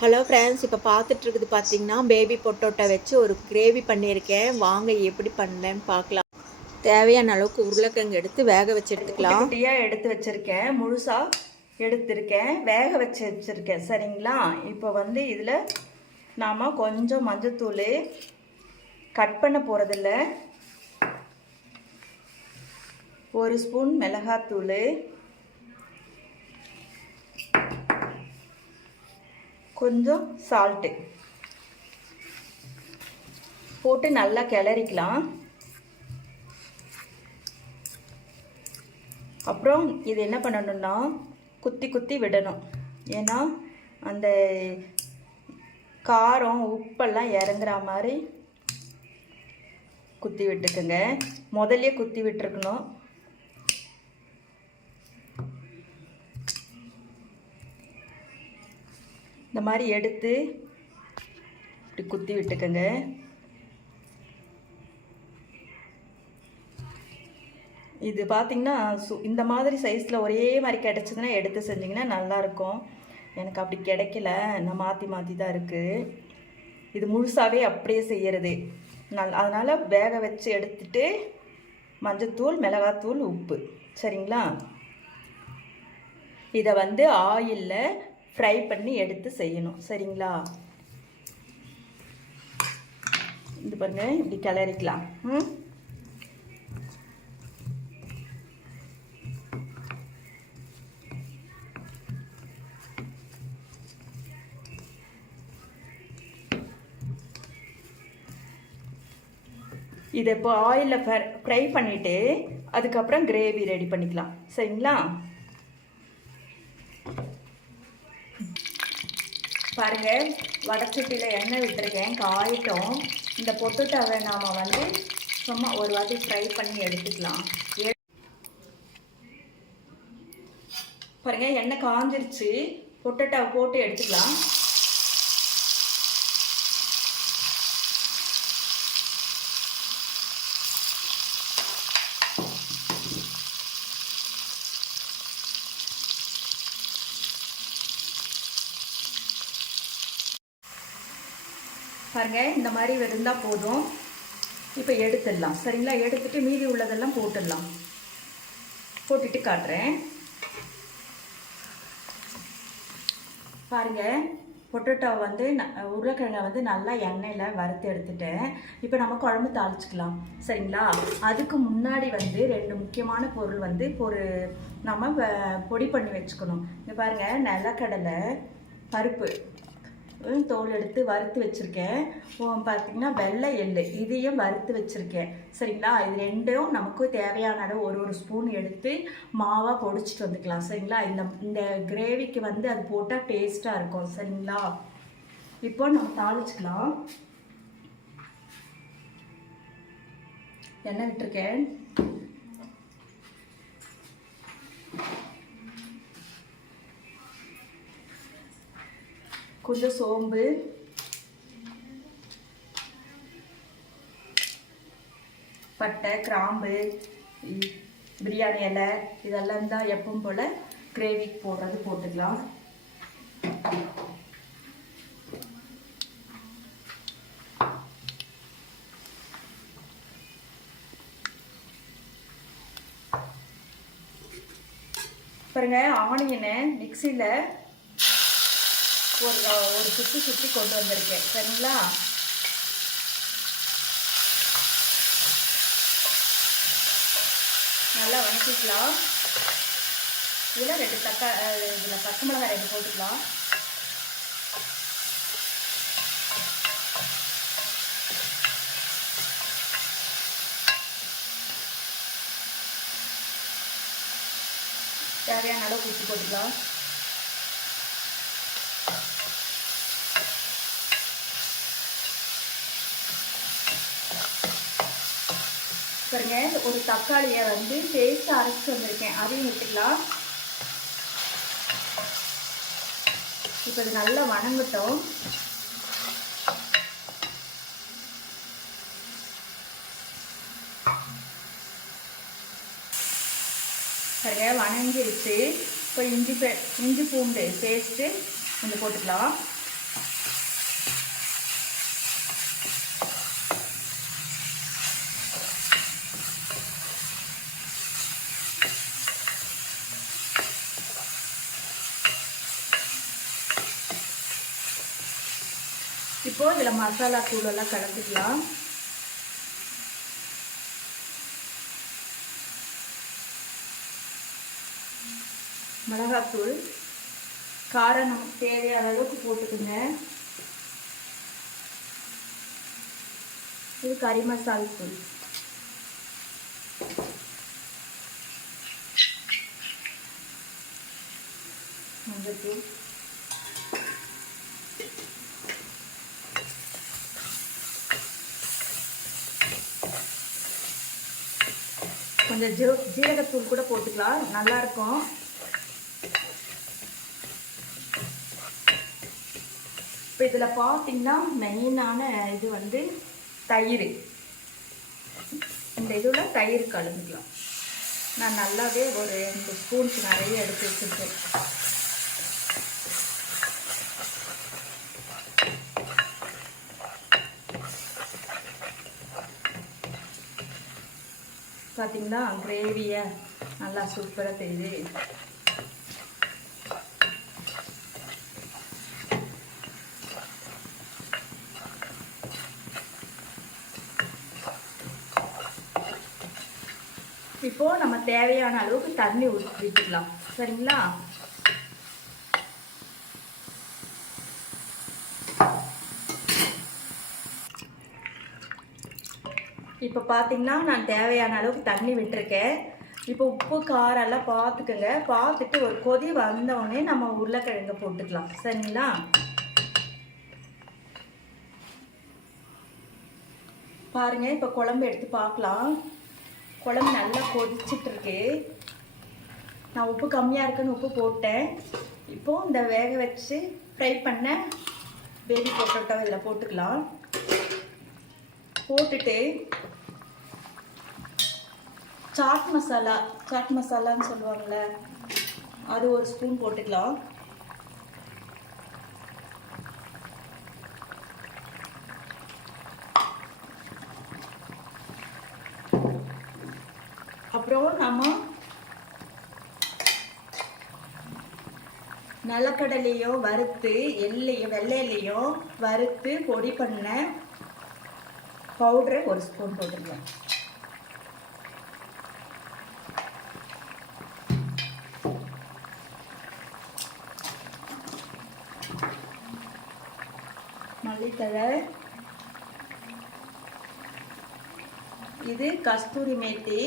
Hello friends, இப்போ பார்த்துட்ருக்குது பார்த்தீங்கன்னா baby potato வச்சு ஒரு கிரேவி பண்ணியிருக்கேன். வாங்க எப்படி பண்ணேன்னு பார்க்கலாம். தேவையான அளவுக்கு உருளைக்கிழங்கு எடுத்து வேக வச்சு எடுத்துக்கலாம். குட்டியாக எடுத்து வச்சுருக்கேன், முழுசாக எடுத்திருக்கேன், வேக வச்சு வச்சுருக்கேன். சரிங்களா? இப்போ வந்து இதில் நாம் கொஞ்சம் மஞ்சத்தூள், கட் பண்ண போகிறதில்ல, 1 ஸ்பூன் மிளகாத்தூள், கொஞ்சம் சால்ட்டு போட்டு நல்லா கிளறிக்கலாம். அப்புறம் இது என்ன பண்ணணும்னா குத்தி குத்தி விடணும். ஏன்னா அந்த காரம் உப்பெல்லாம் இறங்குற மாதிரி குத்தி விட்டுக்குங்க. முதல்ல குத்தி விட்டுருக்கணும். இந்த மாதிரி எடுத்து இப்படி குத்தி விட்டுக்கோங்க. இது பார்த்திங்கன்னா இந்த மாதிரி சைஸில் ஒரே மாதிரி கிடச்சிதுன்னா எடுத்து செஞ்சிங்கன்னா நல்லாயிருக்கும். எனக்கு அப்படி கிடைக்கல, நான் மாற்றி மாற்றி தான் இருக்குது. இது முழுசாகவே அப்படியே செய்கிறது அதனால் வேக வச்சு எடுத்துட்டு மஞ்சத்தூள், மிளகாத்தூள், உப்பு. சரிங்களா? இதை வந்து ஆயிலில் ஃப்ரை பண்ணி எடுத்து செய்யணும். சரிங்களா? இது பாருங்க, இப்படி கிளறிக்கலாம். இதை இப்போ ஆயிலில் ஃப்ரை பண்ணிவிட்டு அதுக்கப்புறம் கிரேவி ரெடி பண்ணிக்கலாம். சரிங்களா? பாருங்கள், வடச்சட்டியில் எண்ணெய் விட்டுருக்கேன், காயிட்டும். இந்த பொட்டோட்டாவை நாம் வந்து சும்மா ஒரு வாட்டி ஃப்ரை பண்ணி எடுத்துக்கலாம். பாருங்கள், எண்ணெய் காஞ்சிருச்சு, பொட்டோட்டாவை போட்டு எடுத்துக்கலாம். பாருங்கள், இந்த மாதிரி இருந்தால் போதும். இப்போ எடுத்துடலாம். சரிங்களா? எடுத்துட்டு மீதி உள்ளதெல்லாம் போட்டுடலாம். போட்டுட்டு காட்டுறேன். பாருங்கள், பொட்டோட்டோ வந்து உருளைக்கிழங்கை வந்து நல்லா எண்ணெயில் வறுத்து எடுத்துட்டேன். இப்போ நம்ம குழம்பு தாளிச்சிக்கலாம். சரிங்களா? அதுக்கு முன்னாடி வந்து 2 முக்கியமான பொருள் வந்து நம்ம பொடி பண்ணி வச்சுக்கணும். இங்கே பாருங்கள், நிலக்கடலை பருப்பு தோல் எடுத்து வறுத்து வச்சுருக்கேன். பார்த்திங்கன்னா வெள்ளை எள்ளு, இதையும் வறுத்து வச்சுருக்கேன். சரிங்களா? இது ரெண்டும் நமக்கு தேவையான அளவு ஒரு ஸ்பூன் எடுத்து மாவாக பொடிச்சிட்டு வந்துக்கலாம். சரிங்களா? இந்த கிரேவிக்கு வந்து அது போட்டால் டேஸ்ட்டாக இருக்கும். சரிங்களா? இப்போ நம்ம தாளிச்சுக்கலாம். எண்ணெய் விட்டுருக்கேன். கொஞ்சம் சோம்பு, பட்டை, கிராம்பு, பிரியாணி இலை, இதெல்லாம் தான் எப்பவும் போல் கிரேவிக்கு போடுறது போட்டுக்கலாம். பாருங்க, ஆனியனை மிக்சியில் ஒரு சுற்றி கொண்டு வந்திருக்கேன். சரிங்களா? நல்லா வணக்கிக்கலாம். இதில் 2 இதில் பச்சை மிளகாய் 2 போட்டுக்கலாம். தேவையான அளவு உப்பு போட்டுக்கலாம். பாருங்க, ஒரு தக்காளியை வந்து பேஸ்ட் அரைச்சி வந்திருக்கேன், அதையும் விட்டுக்கலாம். இப்போ இது நல்லா வணங்கட்டும். சரியா வணங்கிருச்சு. இப்போ இஞ்சி பூண்டு பேஸ்ட்டு கொஞ்சம் போட்டுக்கலாம். இப்போது இதில் மசாலா தூளெல்லாம் கலந்துக்கலாம். மிளகாத்தூள் காரம் நமக்கு தேவையான அளவுக்கு போட்டுக்குங்க. இது கறி மசாலா தூள், மஞ்சத்தூள், கொஞ்சம் ஜீரகத்தூள் கூட போட்டுக்கலாம், நல்லாயிருக்கும். இப்போ இதில் பார்த்தீங்கன்னா மெயினான இது வந்து தயிர். இந்த இதில் தயிர் கலந்துக்கலாம். நான் நல்லாவே ஒரு 2 ஸ்பூன்ஸ் நிறைய எடுத்து வச்சுருக்கேன். பார்த்தீங்கன்னா கிரேவியை நல்லா சூப்பராக தெரியுது. இப்போது நம்ம தேவையான அளவுக்கு தண்ணி விட்டுக்கலாம். சரிங்களா? இப்போ பார்த்தீங்கன்னா நான் தேவையான அளவுக்கு தண்ணி விட்டுருக்கேன். இப்போ உப்பு காரம் எல்லாம் பார்த்துக்கோங்க. பார்த்துட்டு ஒரு கொதி வந்தோடனே நம்ம உருளைக்கிழங்க போட்டுக்கலாம். சரிங்களா? பாருங்கள், இப்போ குழம்பு எடுத்து பார்க்கலாம். குழம்பு நல்லா கொதிச்சுட்டு இருக்கு. நான் உப்பு கம்மியாக இருக்குன்னு உப்பு போட்டேன். இப்போது இந்த வேக வச்சு ஃப்ரை பண்ண பேபி பொட்டேட்டோ இதில் போட்டுக்கலாம். போட்டுட்டு சாட் மசாலான்னு சொல்லுவாங்கள்ல, அது ஒரு ஸ்பூன் போட்டுக்கலாம். அப்புறம் நம்ம நிலக்கடலையோ வறுத்து வெள்ளையிலையோ வறுத்து பொடி பண்ண பவுடரை ஒரு ஸ்பூன் போட்டுக்கலாம். மல்லித்தழை, இது கஸ்தூரி மேத்தி,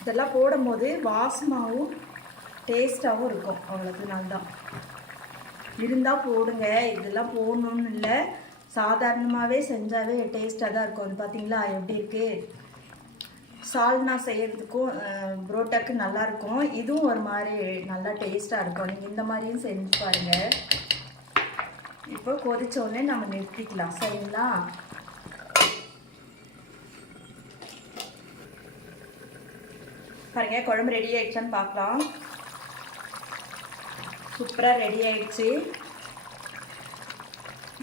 இதெல்லாம் போடும்போது வாசமாகவும் டேஸ்டாகவும் இருக்கும். அவ்வளோக்கு நல்லா இருந்தால் போடுங்க. இதெல்லாம் போடணுன்னு இல்லை, சாதாரணமாகவே செஞ்சாவே டேஸ்ட்டாக தான் இருக்கும். அது பார்த்தீங்களா எப்படி இருக்குது? சால்னா செய்கிறதுக்கும் புரோட்டாக்கு நல்லாயிருக்கும். இதுவும் ஒரு மாதிரி நல்லா டேஸ்ட்டாக இருக்கும். நீங்கள் இந்த மாதிரியும் செஞ்சு பாருங்கள். இப்போ கொதிச்ச உடனே நம்ம நிறுத்திக்கலாம். சரிங்களா? பாருங்க, குழம்பு ரெடி ஆயிடுச்சான்னு பார்க்கலாம். சூப்பராக ரெடி ஆயிடுச்சு.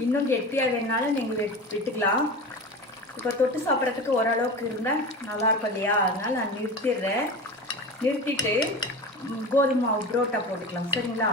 இன்னும் கெட்டியாக வேணாலும் நீங்கள் விட்டுக்கலாம். இப்போ தொட்டு சாப்பிட்றதுக்கு ஓரளவுக்கு இருந்தால் நல்லாயிருக்கும் இல்லையா? அதனால் நான் நிறுத்திடுறேன். நிறுத்திட்டு கோதுமை மாவு புரோட்டா போட்டுக்கலாம். சரிங்களா?